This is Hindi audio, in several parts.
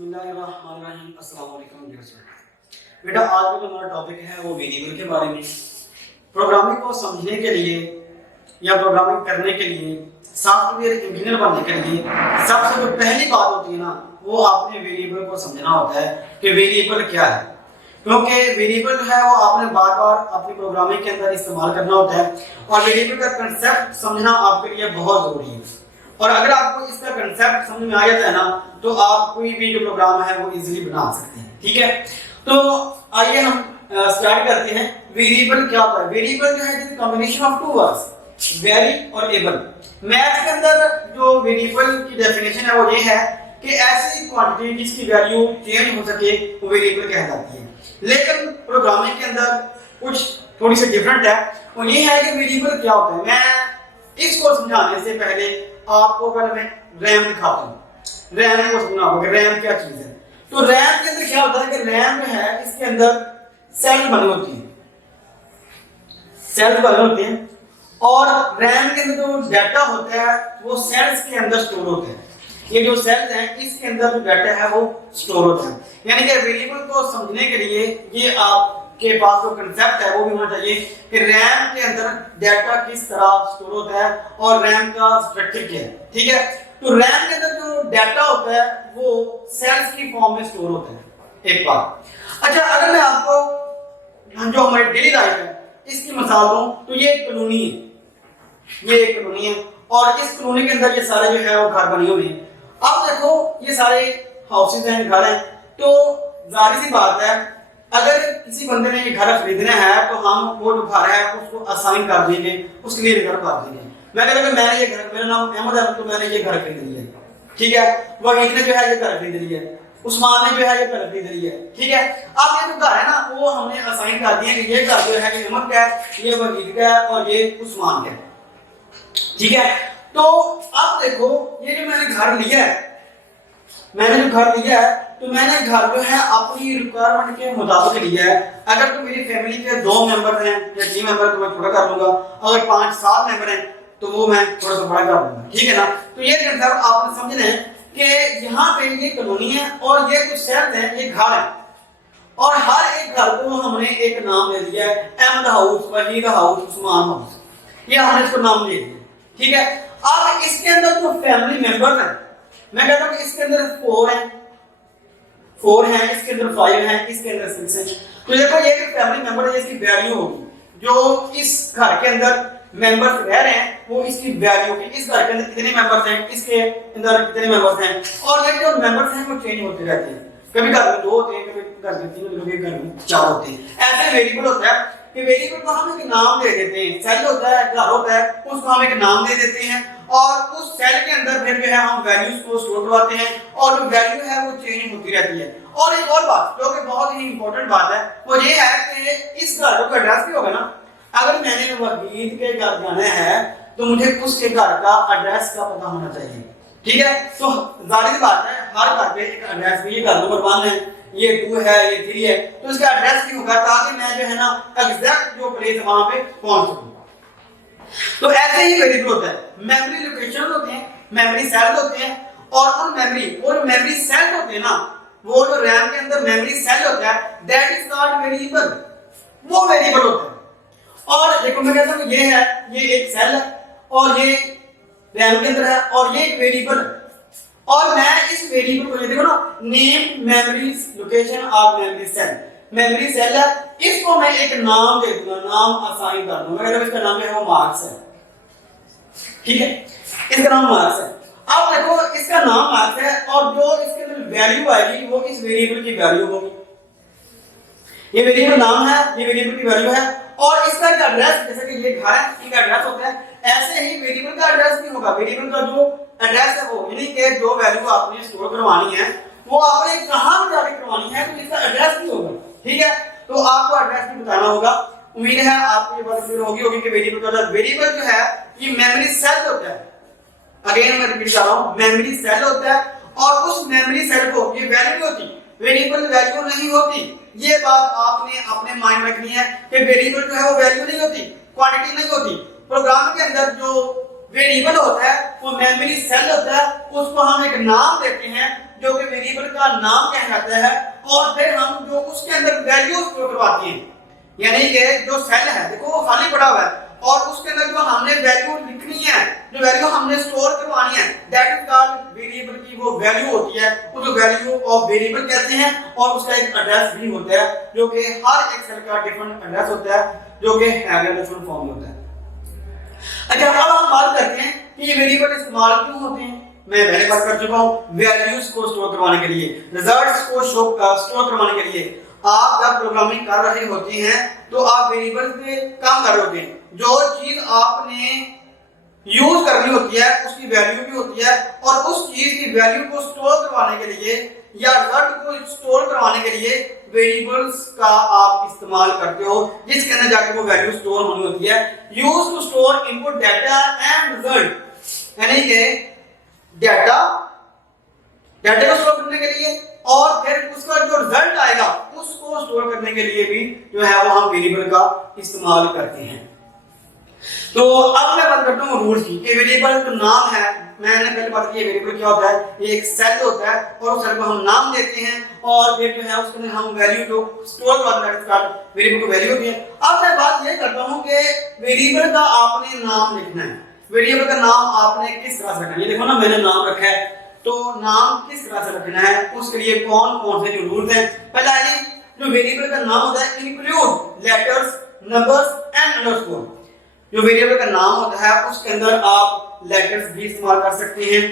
बिस्मिल्लाहिर्रहमानिर्रहीम। अस्सलाम वालेकुम बेटा, आज का जो हमारा टॉपिक है वो वेरिएबल के बारे में। प्रोग्रामिंग को समझने के लिए या प्रोग्रामिंग करने के लिए, सॉफ्टवेयर इंजीनियर बनने के लिए सबसे जो पहली बात होती है ना, वो आपने वेरिएबल को समझना होता है कि वेरिएबल क्या है। क्योंकि वेरिएबल जो है वो आपने बार बार अपनी प्रोग्रामिंग के अंदर इस्तेमाल करना होता है और वेरिएबल का कंसेप्ट समझना आपके लिए बहुत जरूरी है। और अगर आपको इसका कंसेप्ट समझ में आ जाता है ना, तो आप कोई भी जो प्रोग्राम है वो इजीली बना सकते हैं। ठीक है, तो आइए हम स्टार्ट करते हैं। वेरिएबल क्या होता है? वेरिएबल जो है combination of two words, very और एबल। मैथ्स के अंदर जो वेरिएबल की डेफिनेशन है वो ये है कि ऐसी क्वांटिटी जिसकी वैल्यू चेंज हो सके वो वेरिएबल कहलाती है। लेकिन प्रोग्रामिंग के अंदर कुछ थोड़ी सी डिफरेंट है, वो ये है कि वेरिएबल क्या होता है। मैं इसको समझाने से पहले आपको पहले मैं रैम दिखाता हूँ। रैम को समझना होगा, रैम क्या चीज है। तो रैम के अंदर क्या होता है कि रैम जो है इसके अंदर सेल बने होती है, सेल बने होते हैं और रैम के अंदर जो डाटा होता है वो सेल्स के अंदर स्टोर होते हैं। ये जो सेल्स हैं इसके अंदर जो डाटा है वो स्टोर होता है। यानी कि वेरिएबल को समझने के लिए ये आपके पास जो कंसेप्ट है वो भी होना चाहिए कि रैम के अंदर डाटा किस तरह स्टोर होता है और रैम का स्ट्रक्चर क्या है। ठीक है, तो रैम के अंदर जो डाटा होता है वो सेल्स की फॉर्म में स्टोर होता है। एक बात, अच्छा अगर मैं आपको जो हमारी डेली लाइफ है इसकी मिसाल दूं तो ये एक कॉलोनी है, ये एक कॉलोनी है और इस कॉलोनी के अंदर ये सारे जो है वो घर बने हुए हैं। अब देखो ये सारे हाउसेज हैं, घर हैं, तो जाहिर सी बात है अगर किसी बंदे ने ये घर खरीदना है तो हम वो जो घर है उसको असाइन कर देंगे, उसके लिए रिजर्व कर देंगे। मैं कहता हूं मैंने ये घर, मेरा नाम अहमद है तो मैंने ये घर खरीद लिया। ठीक है, वकील ने जो है ये घर खरीद लिया, उस्मान ने जो है ये घर खरीद लिया। ठीक है, अब ये जो घर है ना वो हमने असाइन कर दिया कि ये घर जो है अहमद का है, ये वकील का है और ये उस्मान का है। ठीक है, तो अब देखो ये जो मैंने घर लिया है, मैंने जो घर लिया है तो मैंने घर जो है अपनी रिक्वायरमेंट के मुताबिक लिया है। अगर तो मेरी फैमिली के 2 मेंबर हैं या 3 मेंबर तो मैं थोड़ा कर लूंगा, अगर 5-7 मेंबर हैं तो वो मैं थोड़ा सा बड़ा कर लूंगा। ठीक है ना, तो ये कंसेप्ट आपने समझना है कि यहाँ पे ये कॉलोनी है और ये जो शहर है ये घर है और हर एक घर को हमने एक नाम दे दिया है, Ahmed house, Waheed house, Usman house, ये हमने इसको नाम दे दिया। ठीक है, अब इसके अंदर जो फैमिली मेंबर है, मैं कहता हूं कि इसके अंदर 4 हैं, इसके अंदर 5 हैं, इसके अंदर 6 हैं। तो देखो ये जो फैमिली मेंबर है इसकी वैल्यू होगी, जो इस घर के अंदर मेंबर्स रह रहे हैं वो इसकी वैल्यू होगी। इस घर के अंदर कितने मेंबर्स हैं, इसके अंदर कितने मेंबर्स हैं, और ये जो मेंबर्स हैं वो चेंज होते रहते हैं। कभी घर में 2 होते हैं, कभी घर में 3, कभी घर में 4 होते हैं। ऐसे वेरिएबल होता है कि वेरिएबल को हम एक नाम दे देते हैं। सेल होता है, घर होता है, उसको हम एक नाम दे देते हैं और उस सेल के अंदर फिर जो है हम वैल्यूज को स्टोर करवाते हैं और जो वैल्यू है वो चेंज होती रहती है। और एक और बात जो कि बहुत ही इंपॉर्टेंट बात है वो ये है कि इस घर का एड्रेस भी होगा ना। अगर मैंने वकील के घर जाना है तो मुझे उसके घर का एड्रेस का पता होना चाहिए। ठीक है, तो जाहिर सी बात है हर घर पे एक एड्रेस भी, ये घर नंबर 1 है, ये 2 है, ये 3 है, तो इसका एड्रेस भी होगा ताकि मैं जो है ना एग्जैक्ट जो प्लेस वहां पे पहुंच सकूं। तो ऐसे ही वेरिएबल होता है। मेमोरी लोकेशन होते हैं, मेमोरी सेल होते हैं और उन मेमोरी सेल होते हैं ना, वो जो रैम के अंदर मेमोरी सेल होता है दैट इज कॉल्ड वेरिएबल, वो वेरिएबल होता है। और देखो मैं कहता हूं ये है, ये एक सेल है और ये रैम के अंदर है और ये एक वेरिएबल है और मैं इस वेरिएबल को देखो ना नेम मेमोरी लोकेशन और मेमोरी सेल, मेमोरी सेल है, इसको मैं एक नाम दे दूंगा, नाम असाइन कर दूंगा। मतलब इसका नाम है वो मार्क्स है। ठीक है, इसका नाम मार्क्स है। अब देखो इसका नाम मार्क्स है और जो इसके अंदर वैल्यू आएगी वो इस वेरिएबल की वैल्यू होगी। ये वेरिएबल नाम है, ये वेरिएबल की वैल्यू है और इसका एड्रेस, जैसे कि ये घर है इसका एड्रेस होता है, ऐसे ही वेरिएबल का एड्रेस भी होगा। वेरिएबल का जो एड्रेस है वो यानी कि जो वैल्यू आपने स्टोर करवानी है वो आपने कहां पे जाके करवानी है तो इसका एड्रेस भी होगा। ठीक है, तो आपको एड्रेस भी बताना होगा। उम्मीद है आपको ये बात क्लियर होगी कि वेरिएबल का वेरिएबल जो है ये मेमोरी सेल होता है। अगेन मैं रिपीट कर रहा हूं, मेमोरी सेल होता है और उस मेमोरी सेल को ये वैल्यू होती, वेरिएबल वैल्यू नहीं होती। ये बात आपने अपने माइंड में रखनी है कि वेरिएबल जो है वो वैल्यू नहीं होती, क्वांटिटी नहीं होती। प्रोग्राम के अंदर जो वेरिएबल होता है वो मेमोरी सेल होता है, उसको हम एक नाम देते हैं, जो कि वेरिएबल का नाम कहलाता है, और फिर हम जो उसके अंदर वैल्यू स्टोर करवाते हैं, यानी कि जो सेल है देखो वो खाली पड़ा हुआ है और उसके अंदर जो हमने वैल्यू लिखनी है, जो वैल्यू हमने स्टोर करवानी है, दैट इज कॉल्ड वेरिएबल की वो वैल्यू होती है, उसको वैल्यू ऑफ वेरिएबल कहते हैं। और उसका एक एड्रेस भी होता है जो कि हर एक सेल का डिफरेंट एड्रेस होता है, जो कि हेक्साडेसिमल फॉर्म में होता है। अच्छा, अब हम बात करते हैं कि ये वेरिएबल इस्तेमाल क्यों होते हैं। मैं पहले बात कर चुका हूं, वैल्यूज को स्टोर करवाने के लिए, रिजल्ट्स को स्टोर करवाने के लिए। आप जब प्रोग्रामिंग कर रहे होते हैं तो आप वेरिएबल्स पे काम कर रहे होते हैं, जो चीज आपने यूज करनी होती है उसकी वैल्यू भी होती है, और उस चीज की वैल्यू को स्टोर करवाने के लिए या रिजल्ट को स्टोर करवाने के लिए वेरिएबल्स का आप इस्तेमाल करते हो, जिसके अंदर जाके वो वैल्यू स्टोर होनी होती है। Use to store input data and result, यानी कि डाटा को स्टोर करने के लिए और फिर उसका जो रिजल्ट आएगा उसको स्टोर करने के लिए भी जो है वो हम वेरिएबल का इस्तेमाल करते हैं। तो अब मैं बात करता हूँ रूल्स की। वेरिएबल का नाम है, मैंने पहले बात की वेरिएबल क्या होता है, ये एक सेल होता है और उस सेल को हम नाम देते हैं और फिर जो है उसके अंदर हम वैल्यू को स्टोर करते हैं, वेरिएबल को वैल्यू होती है। अब मैं बात ये करता हूँ कि वेरिएबल का आपने नाम लिखना है, वेरिएबल का नाम आपने किस तरह से रखना है। ये देखो ना, मैंने नाम रखा है, तो नाम किस तरह से रखना है उसके लिए कौन कौन से जो रूल्स हैं। पहला है जो वेरिएबल का नाम होता है include letters, numbers and underscore. जो वेरिएबल का नाम होता है उसके अंदर आप लेटर्स भी इस्तेमाल कर सकते हैं,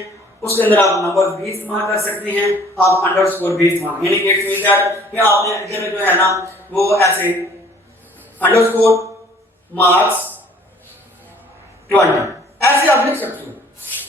उसके अंदर आप नंबर्स भी इस्तेमाल कर सकते हैं, आप अंडरस्कोर भी इस्तेमाल, यानी कि इट मींस दैट कि आपने इधर जो है ना वो ऐसे अंडरस्कोर मार्क्स 20 ऐसे आप लिख सकते हो,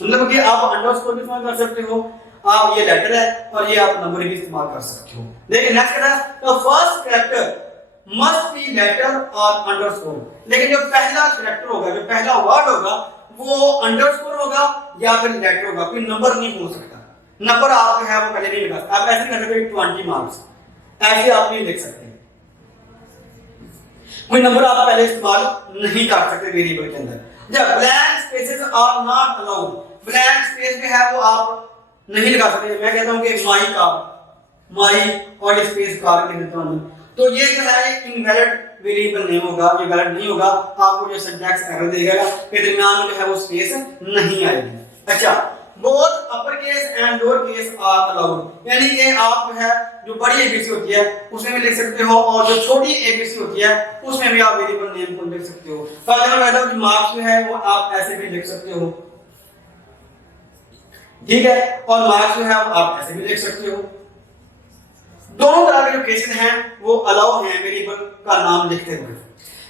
मतलब कि आप अंडरस्कोर भी इस्तेमाल कर सकते हो, आप ये लेटर है और ये आप नंबर भी इस्तेमाल कर सकते हो। देखिए नेक्स्ट है the first character must be letter और अंडरस्कोर। लेकिन जो पहला कैरेक्टर होगा, जो पहला वर्ड होगा वो अंडरस्कोर होगा या फिर लेटर होगा, कोई नंबर नहीं हो सकता। नंबर आप जो है वो पहले नहीं लिखा सकते, आप ऐसे नहीं कर सकते 20 मार्क्स, ऐसे आप नहीं लिख सकते, कोई नंबर आप पहले इस्तेमाल नहीं कर सकते वेरिएबल के अंदर। जब blank spaces are not allowed, blank space जो है वो आप नहीं लगा सकते। मैं कहता हूं कि माई कार, माई और स्पेस कार के देता हूं, तो ये जो है इनवैलिड वेरिएबल नहीं होगा, ये वैलिड नहीं होगा, आपको जो सिंटैक्स एरर देगा कि दरमियान में जो है वो स्पेस नहीं आएगी। अच्छा, both upper case and lower case are allowed, यानी कि आप जो है जो बड़ी एबीसी होती है उसमें भी लिख सकते हो और जो छोटी एबीसी होती है उसमें भी आप वेरिएबल नेम को लिख सकते हो। फॉर एग्जांपल मार्क्स जो है वो आप ऐसे भी लिख सकते हो, ठीक है, और मार्क्स जो है आप ऐसे भी लिख सकते हो। दोनों तरह के जो केसेस हैं वो अलाउ हैं वेरिएबल का नाम लिखते हुए।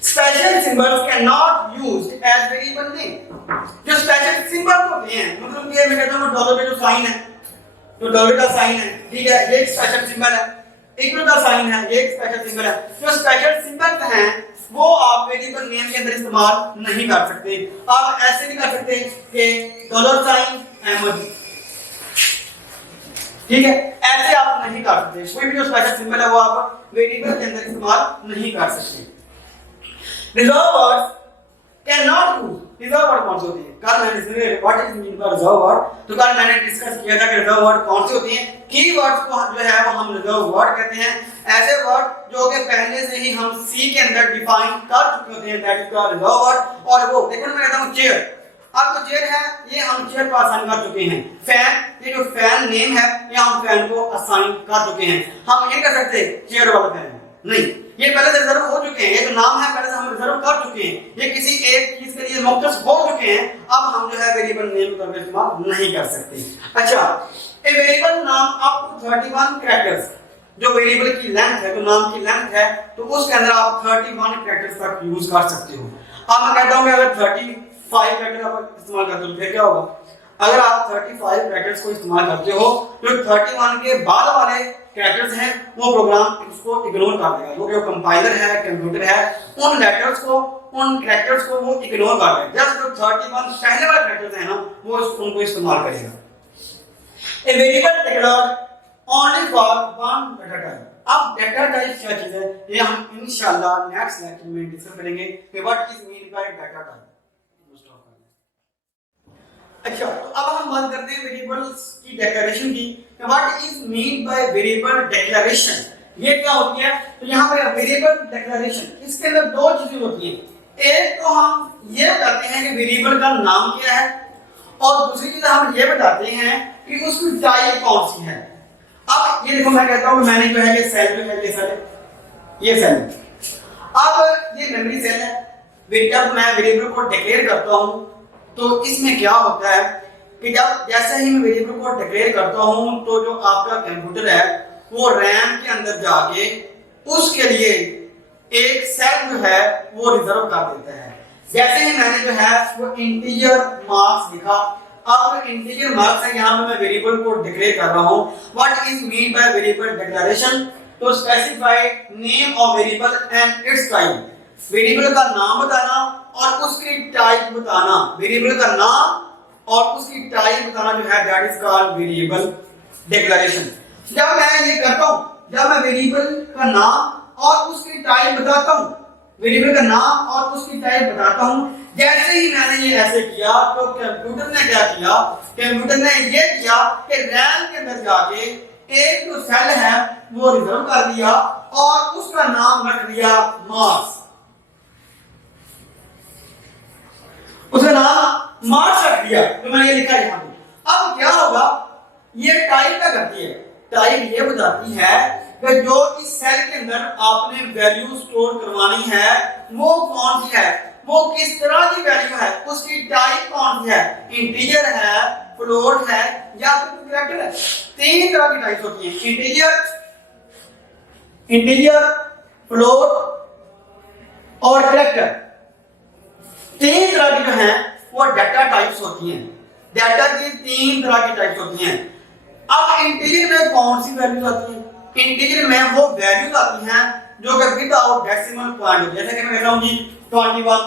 Special symbols can not used as variable name. जो स्पेशल सिंबल्स होते हैं, मतलब कि मैं कहता हूं डॉलर का जो साइन है, जो डॉलर का साइन है, ठीक है, ये एक स्पेशल सिंबल है, इक्वल का साइन है, ये एक स्पेशल सिंबल है। जो स्पेशल सिंबल्स हैं वो आप वेरिएबल नेम के अंदर इस्तेमाल नहीं कर सकते। आप ऐसे नहीं कर सकते कि डॉलर साइन एमोजी, ठीक है, ऐसे आप नहीं कर सकते। कोई भी जो स्पेशल सिंबल है वो आप वेरिएबल के अंदर इस्तेमाल नहीं कर सकते। Reserve words can not use, reserve word कौन से होते हैं, कल मैंने इसमें what is mean bye reserve word, तो कल मैंने डिस्कस किया था कि रिजर्व वर्ड कौन से होते हैं। कीवर्ड्स को जो है वो हम रिजर्व वर्ड कहते हैं, ऐसे वर्ड जो कि पहले से ही हम सी के अंदर डिफाइन कर चुके होते हैं, that is called reserve word. और वो देखो मैं कहता हूं चेयर, अब जो चेयर है ये हम चेयर को असाइन कर चुके हैं। फैन, ये जो फैन नेम है ये हम फैन को असाइन कर चुके हैं। हम ये कर सकते चेयर वाला फैन नहीं, ये पहले से रिजर्व हो चुके हैं, ये जो नाम है पहले से हम रिजर्व कर चुके हैं, ये किसी एक चीज के लिए मुख्तस हो चुके हैं, अब हम जो है वेरिएबल नेम का इस्तेमाल नहीं कर सकते। अच्छा, ए वेरिएबल नाम अप टू 31 कैरेक्टर्स, जो वेरिएबल की लेंथ है, जो नाम की लेंथ है, तो उसके अंदर आप 31 कैरेक्टर्स तक यूज कर सकते हो। अब मैं कहता हूं कि अगर 35 कैरेक्टर आप इस्तेमाल करते हो फिर क्या होगा। अगर आप 35 कैरेक्टर्स को इस्तेमाल करते हो, जो 31 के बाद वाले कैरेक्टर्स हैं वो प्रोग्राम उसको इग्नोर कर देगा। वो जो कंपाइलर है, कंप्यूटर है, उन लेटर्स को, उन कैरेक्टर्स को वो इग्नोर कर देगा। जस्ट जो 31 पहले वाले कैरेक्टर्स हैं ना वो उनको इस्तेमाल करेगा। A variable declared only for one data type. अब डाटा टाइप क्या चीज है ये हम इंशाल्लाह नेक्स्ट लेक्चर में डिस्कस करेंगे कि what is mean bye data type. अच्छा, तो अब हम बात करते हैं वेरिएबल्स की डेक्लेरेशन की what is mean by variable declaration, ये क्या होती है? तो यहाँ पर वेरिएबल डिक्लेरेशन, इसके अंदर दो चीजें होती हैं। एक तो हम ये बताते हैं कि वेरिएबल का नाम क्या है, और दूसरी चीज हम ये बताते हैं कि उसकी टाइप कौन सी है। अब ये देखो, मैं कहता हूं मैंने जो है ये सेल जो है ये सेल है, ये सेल। अब ये मेमोरी सेल है। जब मैं वेरिएबल को डिक्लेयर करता हूं तो इसमें क्या होता है कि जब जैसे ही मैं वेरिएबल को डिक्लेयर करता हूं तो जो आपका कंप्यूटर है वो रैम के अंदर जाके उसके लिए एक सेल जो है वो रिजर्व कर देता है। जैसे ही मैंने जो है वो इंटीजर मार्क्स लिखा, अब इंटीजर मार्क्स है, यहाँ पे मैं वेरिएबल को डिक्लेयर कर रहा हूँ। What is mean by variable declaration? तो specify name of variable and its type, variable का नाम बताना और उसकी टाइप बताना। वेरिएबल का नाम और उसकी टाइप बताना जो है that is called variable declaration. जब मैं ये करता हूं, जब मैं वेरिएबल का नाम और उसकी टाइप बताता हूं, वेरिएबल का नाम और उसकी टाइप बताता हूं, जैसे ही मैंने ये ऐसे किया तो कंप्यूटर ने क्या किया? कंप्यूटर ने ये किया कि रैम के अंदर जाके एक जो सेल है वो रिजर्व कर दिया और उसका नाम रख दिया मार्क्स। उसका नाम मार्क्स रख दिया, तो मैंने ये लिखा यहां पे। अब क्या होगा? ये टाइप क्या करती है? टाइप ये बताती है कि जो इस सेल के अंदर आपने वैल्यू स्टोर करवानी है वो कौन सी है, वो किस तरह की वैल्यू है, उसकी टाइप कौन सी है, इंटीजर है, फ्लोट है या फिर कैरेक्टर है। तीन तरह की टाइप्स होती हैं, इंटीजर, फ्लोट और कैरेक्टर। तीन तरह की जो है वो डाटा टाइप्स होती हैं। डाटा की तीन तरह की टाइप्स होती हैं। अब इंटीजर में कौन सी वैल्यूज आती हैं? इंटीजर में वो वैल्यूज आती हैं जो कि विदाउट डेसिमल पॉइंट होती है। जैसे कि मैं कह रहा हूं जी 21,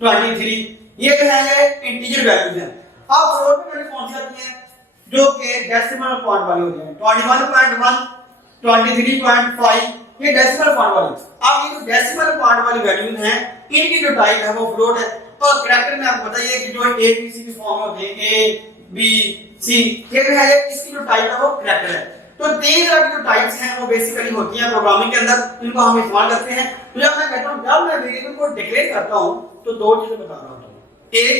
23, ये जो है ये इंटीजर वैल्यूज हैं। अब फ्लोट में वैल्यू कौन सी आती हैं? जो कि डेसिमल पॉइंट वाली होती हैं। 21.1, 23.5, ये डेसिमल पॉइंट वाली। अब ये जो डेसिमल पॉइंट वाली वैल्यूज हैं इनकी जो टाइप है वो फ्लोट है। और कैरेक्टर में आपको बताइए कि जो ए बी सी की फॉर्म होती है, ए बी सी, ये जो है इसकी जो टाइप है वो कैरेक्टर है। तो तीन तरह की जो टाइप्स हैं वो बेसिकली होती हैं प्रोग्रामिंग के अंदर, इनको हम इस्तेमाल करते हैं। तो जब मैं कहता हूं, जब मैं वेरिएबल को डिक्लेयर करता हूं तो दो चीजें बता रहा हूं। एक,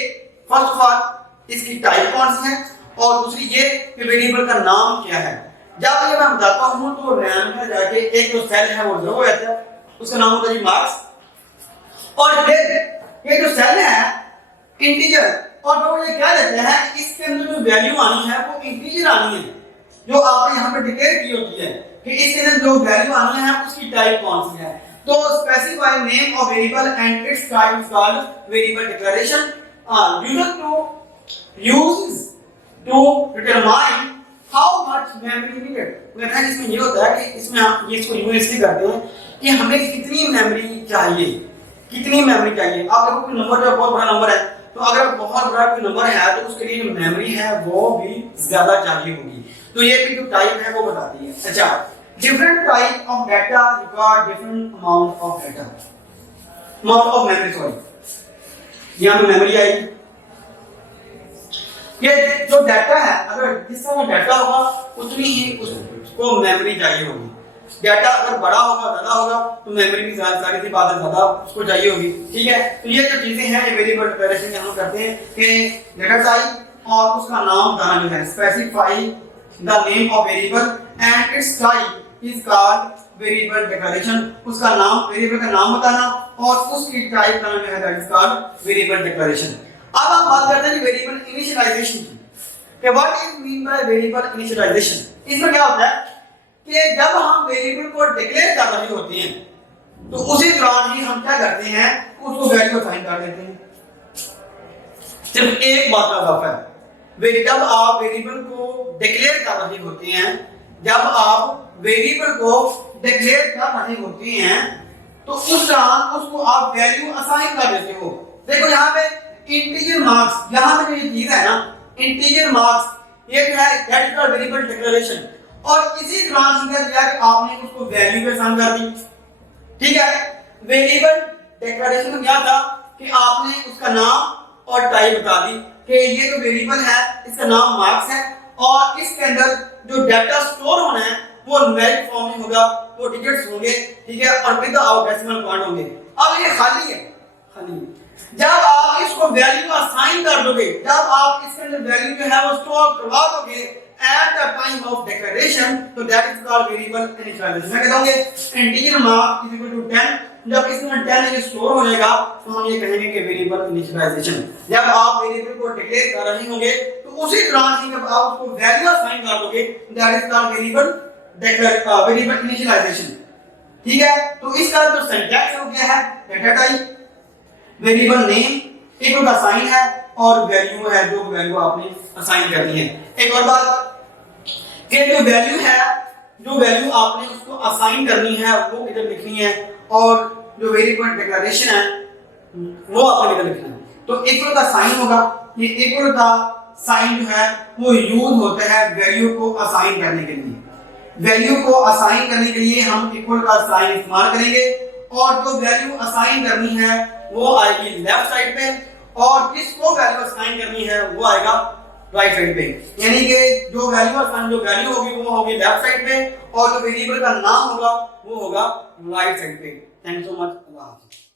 फर्स्ट ऑफ ऑल इसकी टाइप कौन सी है, और दूसरी ये कि वेरिएबल का नाम क्या है। जब ये मैं बताता हूं तो रैम में जाके एक जो सेल है वो रिजर्व हो जाता है, उसका नाम होता है जी मार्क्स। और फिर ये जो सेल है इंटीजर, और वो ये क्या देते हैं इसके अंदर जो वैल्यू आनी है वो इंटीजर आनी है, जो आपने यहाँ पे डिक्लेयर की होती है कि इसके अंदर जो वैल्यू आनी है उसकी टाइप कौन सी है। तो specify name of variable and its type is called variable declaration. Used to determine how much memory needed. कहता है इसमें ये होता है कि इसमें हम ये इसको यूज इसलिए करते हैं कि हमें कितनी मेमोरी चाहिए, कितनी मेमोरी चाहिए। आप देखो कि नंबर जो बहुत बड़ा नंबर है, तो अगर बहुत बड़ा कोई नंबर है तो उसके लिए जो मेमोरी है वो भी ज्यादा चाहिए होगी। तो ये भी जो टाइप है वो बताती है। अच्छा, different type of data require different amount of data, amount of memory, sorry यहां पे मेमोरी आएगी। ये जो डाटा है, अगर जिस तरह का डाटा होगा उतनी ही उसको मेमोरी चाहिए होगी। डाटा अगर बड़ा होगा, ज्यादा होगा, तो मेमोरी भी सारी सी बातें ज्यादा उसको चाहिए होगी। ठीक है, तो ये जो चीजें हैं ये वेरिएबल डिक्लेरेशन हम करते हैं कि डाटा टाइप और उसका नाम बताना जो है, specify the name of variable and its type is called variable declaration. उसका नाम, वेरिएबल का नाम बताना और उसकी टाइप बताना जो है that is called variable declaration. अब हम बात करते हैं वेरिएबल इनिशियलाइजेशन की, कि what is mean by variable initialisation. इसमें क्या होता है कि जब हम वेरिएबल को डिक्लेयर कर रहे होते हैं तो उसी दौरान ही हम क्या करते हैं, उसको वैल्यू असाइन कर देते हैं। सिर्फ एक बात का इजाफा है, जब आप वेरिएबल को डिक्लेयर कर रहे होते हैं, जब आप वेरिएबल को डिक्लेयर कर रहे होते हैं तो उस दौरान उसको आप वैल्यू असाइन कर देते हो। देखो यहाँ पे इंटीजर मार्क्स, यहाँ पे जो ये चीज है ना इंटीजर मार्क्स, ये क्या है, that is called variable declaration. और इसी दौरान समझा गया कि आपने उसको वैल्यू पे असाइन कर दी। ठीक है, वेरिएबल डिक्लेरेशन में क्या था कि आपने उसका नाम और टाइप बता दी कि ये जो वेरिएबल है इसका नाम मार्क्स है और इसके अंदर जो डाटा स्टोर होना है वो न्यूमेरिक फॉर्म में होगा, वो डिजिट्स होंगे, ठीक है, और विदाउट डेसिमल पॉइंट होंगे। अब ये खाली है, खाली है। जब आप इसको वैल्यू असाइन कर दोगे, जब आप इसके अंदर वैल्यू जो है वो स्टोर करवा दोगे at the time of declaration, तो that is called variable initialisation. मैं कहूंगा integer mark is equal to 10, जब इसमें 10 ये स्टोर हो जाएगा तो हम ये कहेंगे कि वेरिएबल इनिशियलाइजेशन। जब आप वेरिएबल को डिक्लेयर कर रहे होंगे तो उसी दौरान ही जब आप उसको वैल्यू असाइन कर दोगे, that is called variable initialisation, ठीक है। तो इसका जो सिंटैक्स हो गया है data type, variable name, equal का साइन है और वैल्यू है, जो वैल्यू आपने असाइन करनी है। एक और बात कि जो वैल्यू है, जो वैल्यू आपने उसको असाइन करनी है वो इधर लिखनी है, और जो वेरिएबल डिक्लेरेशन है वो आपने इधर लिखना है। तो इक्वल का साइन होगा, ये इक्वल का साइन जो है वो यूज होता है वैल्यू को असाइन करने के लिए। वैल्यू को असाइन करने के लिए हम इक्वल का साइन इस्तेमाल करेंगे, और जो वैल्यू असाइन करनी है वो आएगी लेफ्ट साइड पे, और जिसको वैल्यू असाइन करनी है वो आएगा राइट साइड पे। यानी कि जो वैल्यू असाइन, जो वैल्यू होगी वो होगी लेफ्ट साइड पे, और जो वेरिएबल का नाम होगा वो होगा राइट साइड पे। Thank you so much. अल्लाह हाफिज़।